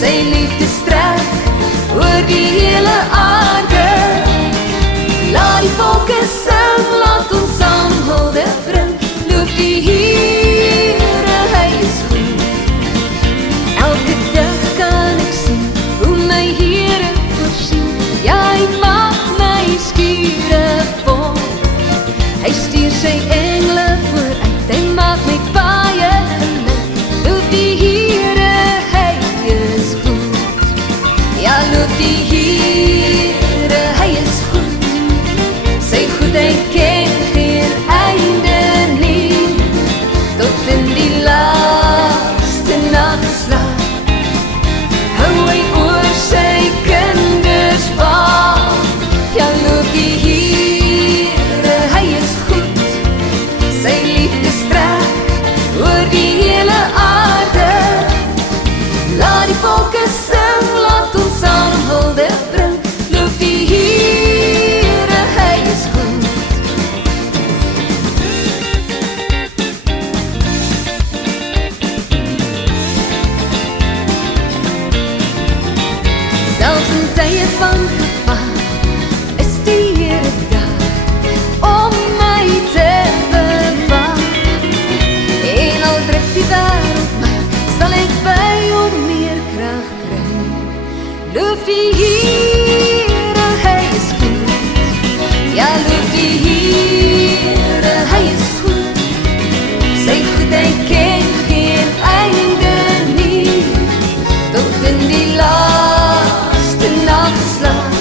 Sy liefde strek oor die hele aarde. Laat die volke sing, laat ons saam hulde bring. Loof die Here, hy is goed. Elke dag kan ek sien hoe my Here voorsien. Ja, hy maak my skure vol. Hy stuur sy engele vooruit, hy maak my baie geluk. Loof die Here, hy is goed. Ja, loof die Here, hy is goed. Sy goedheid ken geen einde nie, tot in die laaste nagslaap hou hy oor sy kinders waak. Ja, loof die Here, hy is goed. Sy liefde strek oor die hele aarde. Laat die volke sing, laat ons saam hulde bring. Loof die Here, hy is goed. Selfs in tye van gevaar is die Here daar om my te bewaar. En al druk die wêreld my, sal ek by hom meer krag kry. Loof die Here, hy is goed. Ja, loof die Here, hy is goed. Sy goedheid ken geen einde nie, tot in die laaste nagslaap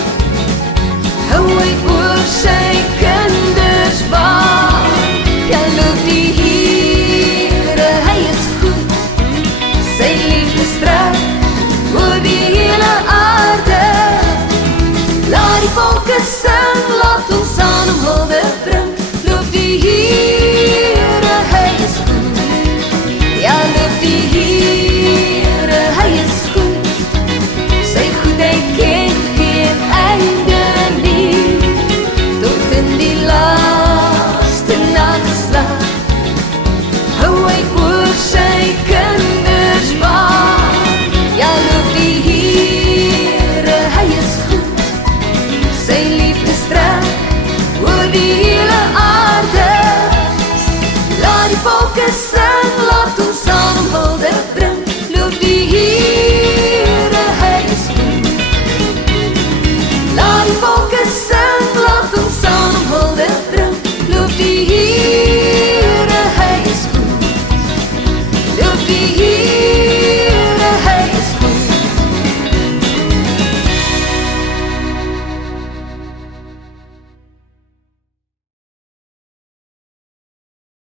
hou hy oor sy kinders waak. Ja, loof die Here, hy is goed. Sy liefde strek oor die hele aarde. Laat die volke sing, laat ons aan hom hulde bring. Loof die Here, hy is goed. Ja, loof die Here, hy is goed. Sy goedheid ken geen einde nie, tot in die laaste nagslaap hou hy oor sy kinders waak. Ja, loof die Here, hy is goed. Sy liefde strek oor die hele aarde. Laat die volke sing, laat ons